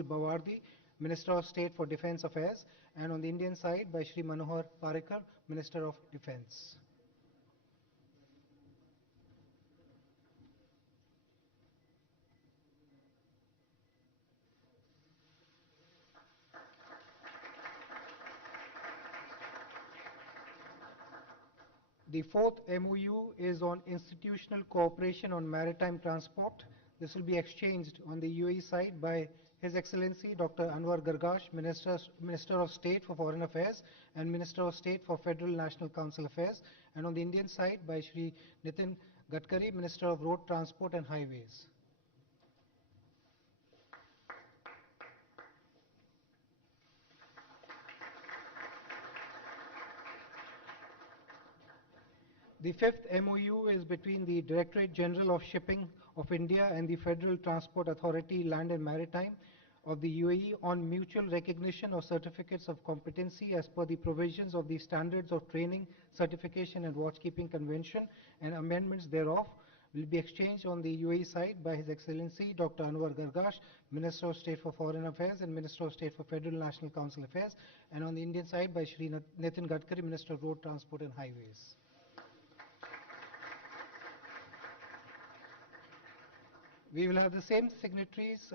Bawardi, Minister of State for Defence Affairs, and on the Indian side by Shri Manohar Parrikar, Minister of Defence. The fourth MOU is on institutional cooperation on maritime transport. This will be exchanged on the UAE side by His Excellency Dr. Anwar Gargash, Minister of State for Foreign Affairs and Minister of State for Federal National Council Affairs, and on the Indian side by Shri Nitin Gadkari, Minister of Road Transport and Highways. The fifth MOU is between the Directorate General of Shipping of India and the Federal Transport Authority, Land and Maritime of the UAE on mutual recognition of certificates of competency as per the provisions of the Standards of Training, Certification and Watchkeeping Convention and amendments thereof will be exchanged on the UAE side by His Excellency Dr. Anwar Gargash, Minister of State for Foreign Affairs and Minister of State for Federal National Council Affairs, and on the Indian side by Shri Nitin Gadkari, Minister of Road Transport and Highways. We will have the same signatories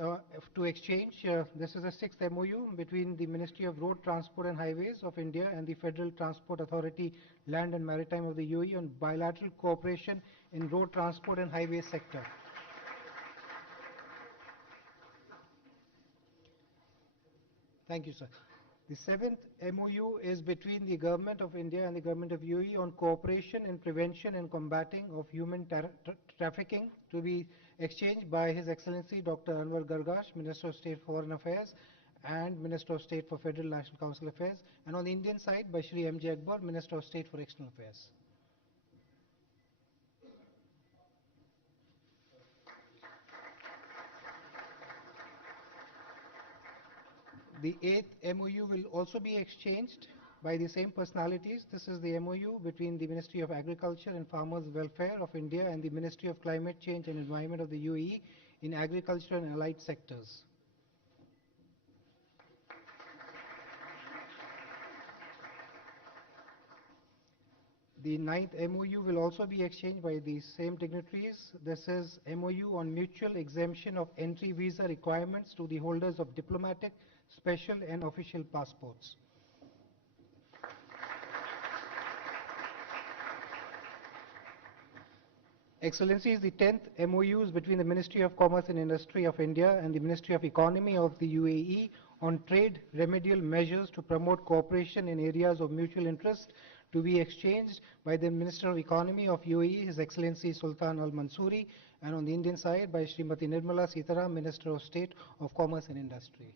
to exchange. This is the sixth MOU between the Ministry of Road Transport and Highways of India and the Federal Transport Authority, Land and Maritime of the UAE on bilateral cooperation in road transport and highway sector. Thank you, sir. The seventh MOU is between the Government of India and the Government of UAE on cooperation in prevention and combating of human trafficking to be exchanged by His Excellency Dr. Anwar Gargash, Minister of State for Foreign Affairs and Minister of State for Federal National Council Affairs, and on the Indian side by Shri M.J. Akbar, Minister of State for External Affairs. The eighth MOU will also be exchanged by the same personalities. This is the MOU between the Ministry of Agriculture and Farmers Welfare of India and the Ministry of Climate Change and Environment of the UAE in agriculture and allied sectors. The ninth MOU will also be exchanged by the same dignitaries. This is MOU on mutual exemption of entry visa requirements to the holders of diplomatic, special and official passports. Excellencies, the 10th MOU is between the Ministry of Commerce and Industry of India and the Ministry of Economy of the UAE on trade remedial measures to promote cooperation in areas of mutual interest to be exchanged by the Minister of Economy of UAE, His Excellency Sultan Al Mansouri, and on the Indian side by Srimati Nirmala Sitaram, Minister of State of Commerce and Industry.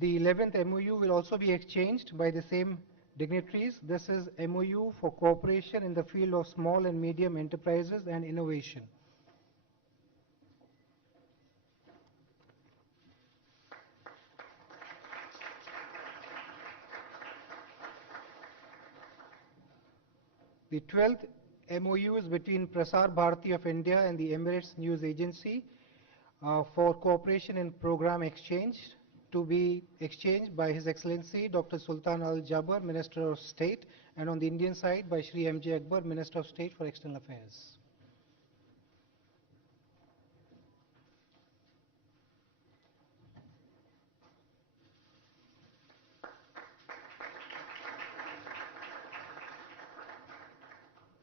The 11th MOU will also be exchanged by the same dignitaries. This is MOU for cooperation in the field of small and medium enterprises and innovation. The 12th MOU is between Prasar Bharati of India and the Emirates News Agency for cooperation in program exchange to be exchanged by His Excellency Dr. Sultan Al Jaber, Minister of State, and on the Indian side by Shri M.J. Akbar, Minister of State for External Affairs.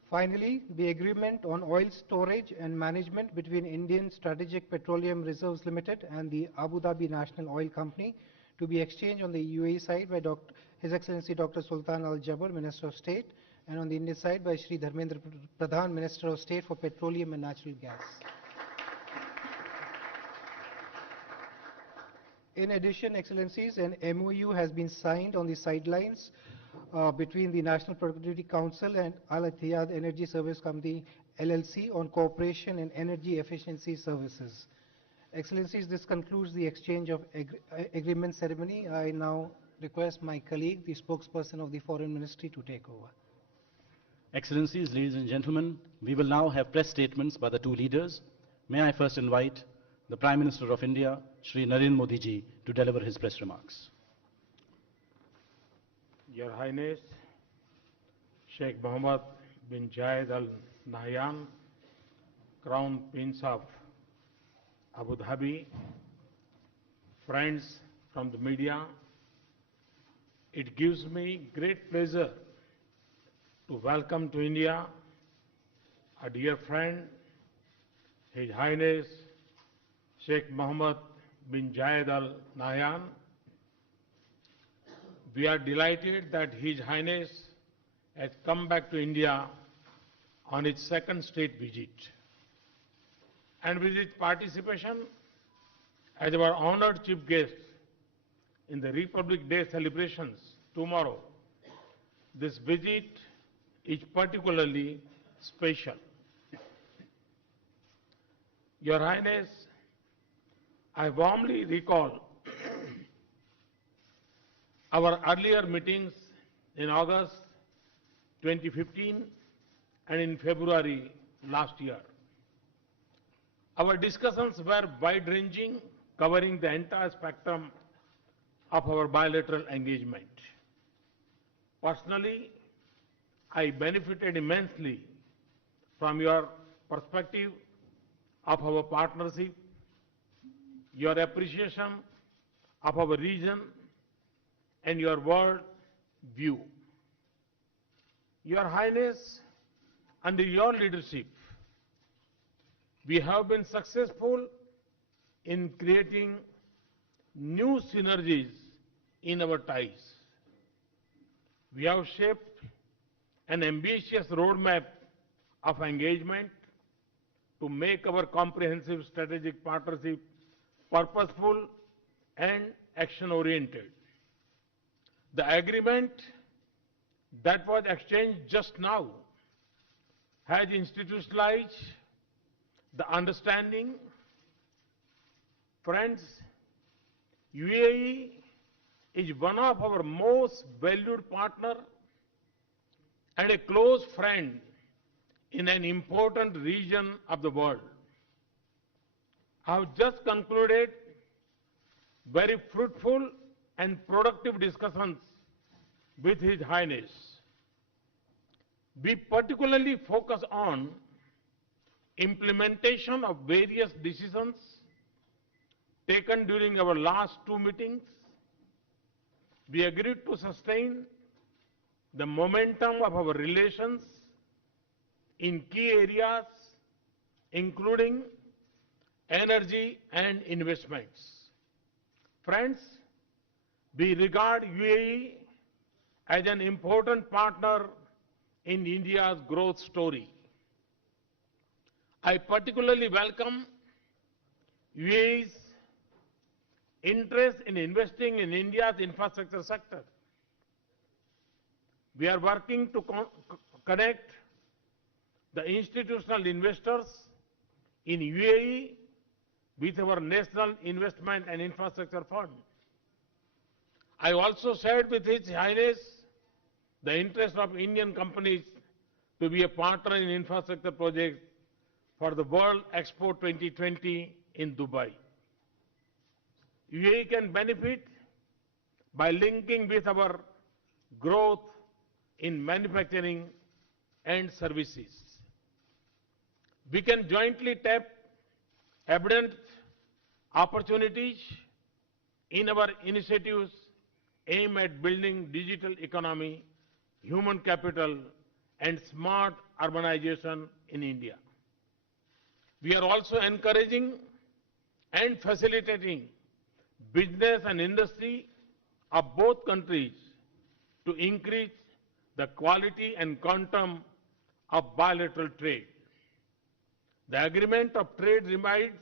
Finally, the agreement on oil storage and management between Indian Strategic Petroleum Reserves Limited and the Abu Dhabi National Oil Company to be exchanged on the UAE side by His Excellency Dr. Sultan Al Jaber, Minister of State, and on the Indian side by Shri Dharmendra Pradhan, Minister of State for Petroleum and Natural Gas. In addition, Excellencies, an MOU has been signed on the sidelines between the National Productivity Council and Al Ittihad Energy Service Company LLC on cooperation in energy efficiency services. Excellencies, this concludes the exchange of agreement ceremony. I now request my colleague, the spokesperson of the Foreign Ministry, to take over. Excellencies, ladies and gentlemen, we will now have press statements by the two leaders. May I first invite the Prime Minister of India, Shri Narendra Modi ji, to deliver his press remarks. Your Highness, Sheikh Mohammed bin Zayed Al Nahyan, Crown Prince of Abu Dhabi, friends from the media, it gives me great pleasure to welcome to India a dear friend, His Highness Sheikh Mohammed bin Zayed Al Nahyan. We are delighted that His Highness has come back to India on his second state visit. And with his participation as our honored chief guest in the Republic Day celebrations tomorrow, this visit is particularly special. Your Highness, I warmly recall our earlier meetings in August 2015 and in February last year. Our discussions were wide-ranging, covering the entire spectrum of our bilateral engagement. Personally, I benefited immensely from your perspective of our partnership, your appreciation of our region, and your world view. Your Highness, under your leadership, we have been successful in creating new synergies in our ties. We have shaped an ambitious roadmap of engagement to make our comprehensive strategic partnership purposeful and action-oriented. The agreement that was exchanged just now has institutionalized the understanding. Friends, UAE is one of our most valued partners and a close friend in an important region of the world. I have just concluded very fruitful and productive discussions with His Highness. We particularly focus on implementation of various decisions taken during our last two meetings. We agreed to sustain the momentum of our relations in key areas, including energy and investments. Friends, we regard UAE as an important partner in India's growth story. I particularly welcome UAE's interest in investing in India's infrastructure sector. We are working to connect the institutional investors in UAE with our National Investment and Infrastructure Fund. I also shared with His Highness the interest of Indian companies to be a partner in infrastructure projects for the World Expo 2020 in Dubai. UAE can benefit by linking with our growth in manufacturing and services. We can jointly tap abundant opportunities in our initiatives aimed at building digital economy, human capital, and smart urbanization in India. We are also encouraging and facilitating business and industry of both countries to increase the quality and quantum of bilateral trade. The agreement of trade remains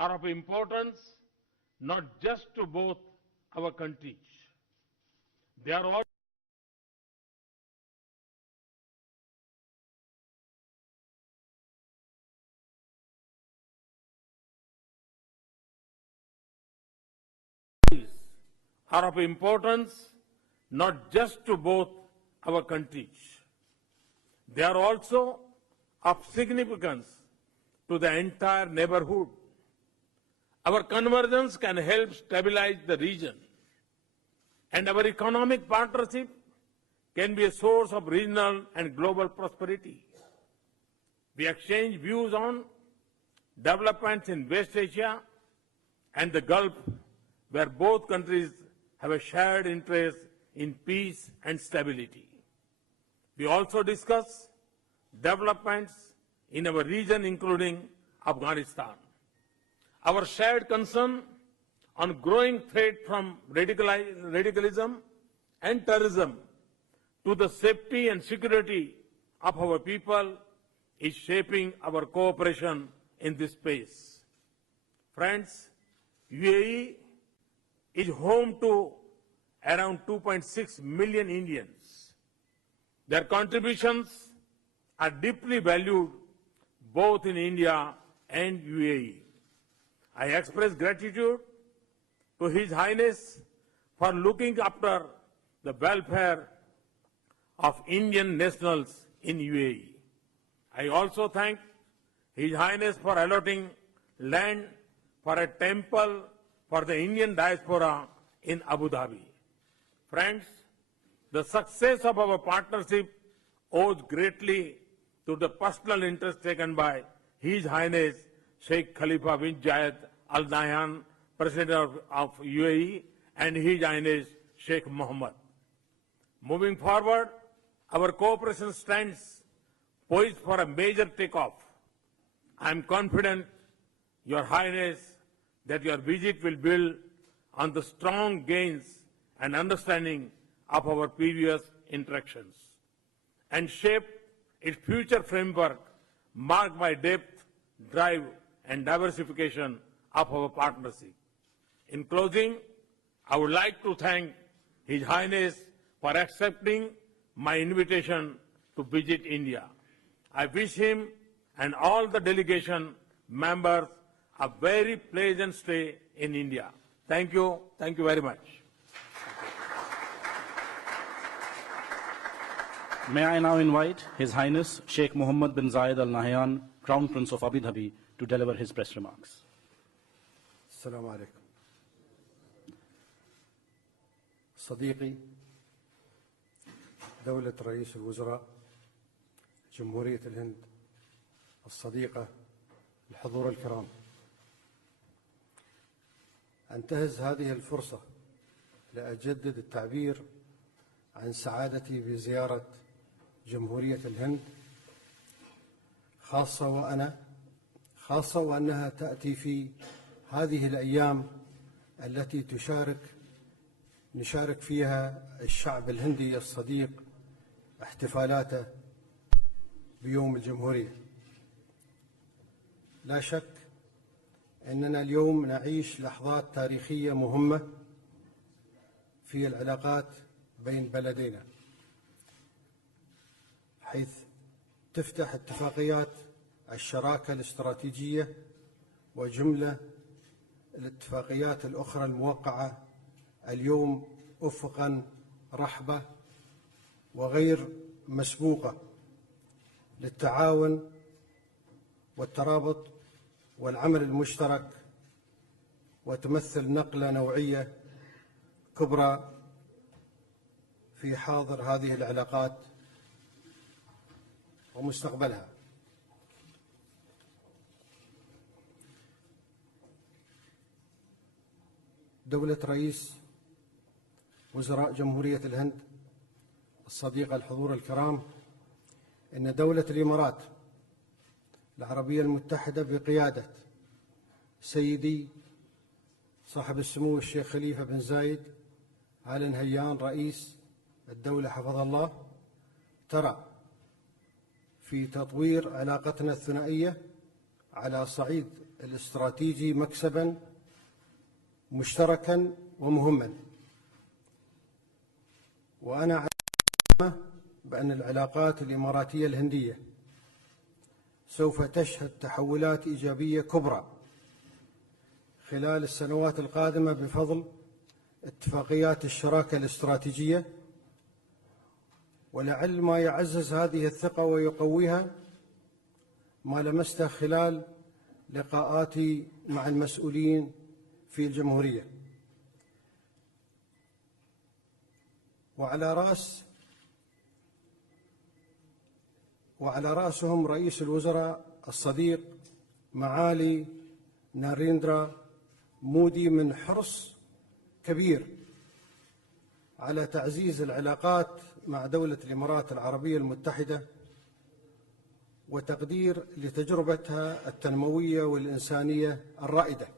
are of importance not just to both our countries. They are also are of importance not just to both our countries. They are also of significance to the entire neighborhood. Our convergence can help stabilize the region, and our economic partnership can be a source of regional and global prosperity. We exchange views on developments in West Asia and the Gulf, where both countries have a shared interest in peace and stability. We also discuss developments in our region, including Afghanistan. Our shared concern on growing threat from radicalism and terrorism to the safety and security of our people is shaping our cooperation in this space. Friends, UAE is home to around 2.6 million Indians. Their contributions are deeply valued both in India and UAE. I express gratitude to His Highness for looking after the welfare of Indian nationals in UAE. I also thank His Highness for allotting land for a temple for the Indian diaspora in Abu Dhabi. Friends, the success of our partnership owes greatly to the personal interest taken by His Highness Sheikh Khalifa bin Zayed Al Nahyan, President of UAE, and His Highness Sheikh Mohammed. Moving forward, our cooperation stands poised for a major takeoff. I am confident, Your Highness, that your visit will build on the strong gains and understanding of our previous interactions and shape its future framework marked by depth, drive, and diversification of our partnership. In closing, I would like to thank His Highness for accepting my invitation to visit India. I wish him and all the delegation members a very pleasant stay in India. Thank you. Thank you very much. May I now invite His Highness Sheikh Mohammed bin Zayed Al Nahyan, Crown Prince of Abu Dhabi, to deliver his press remarks. السلام عليكم. صديقي دولة رئيس الوزراء جمهورية الهند الصديقة الحضور الكرام، أنتهز هذه الفرصة لأجدد التعبير عن سعادتي بزيارة جمهورية الهند، خاصة وأنها تأتي في هذه الأيام التي نشارك فيها الشعب الهندي الصديق احتفالاته بيوم الجمهورية. لا شك أننا اليوم نعيش لحظات تاريخية مهمة في العلاقات بين بلدينا، حيث تفتح اتفاقيات الشراكة الاستراتيجية وجملة الاتفاقيات الأخرى الموقعة اليوم أفقاً رحبة وغير مسبوقة للتعاون والترابط والعمل المشترك، وتمثل نقلة نوعية كبرى في حاضر هذه العلاقات ومستقبلها. دولة رئيس وزراء جمهورية الهند الصديقة الحضور الكرام، إن دولة الإمارات العربية المتحدة بقيادة سيدي صاحب السمو الشيخ خليفة بن زايد آل نهيان رئيس الدولة حفظه الله، ترى في تطوير علاقتنا الثنائية على صعيد الاستراتيجي مكسبا مشتركا ومهما. وأنا أعلم بأن العلاقات الإماراتية الهندية سوف تشهد تحولات إيجابية كبرى خلال السنوات القادمة بفضل اتفاقيات الشراكة الاستراتيجية، ولعل ما يعزز هذه الثقة ويقويها ما لمسته خلال لقاءاتي مع المسؤولين في الجمهورية، وعلى رأسهم رئيس الوزراء الصديق معالي ناريندرا مودي، من حرص كبير على تعزيز العلاقات مع دولة الإمارات العربية المتحدة وتقدير لتجربتها التنموية والإنسانية الرائدة،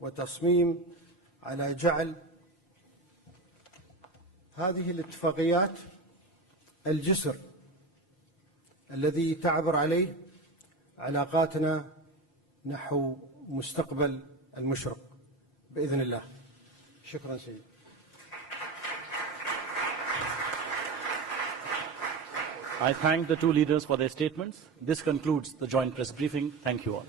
وتصميم على جعل هذه الاتفاقيات الجسر الذي تعبر عليه علاقاتنا نحو مستقبل المشرق بإذن الله. شكرا سيدي. I thank the two leaders for their statements. This concludes the joint press briefing. Thank you all.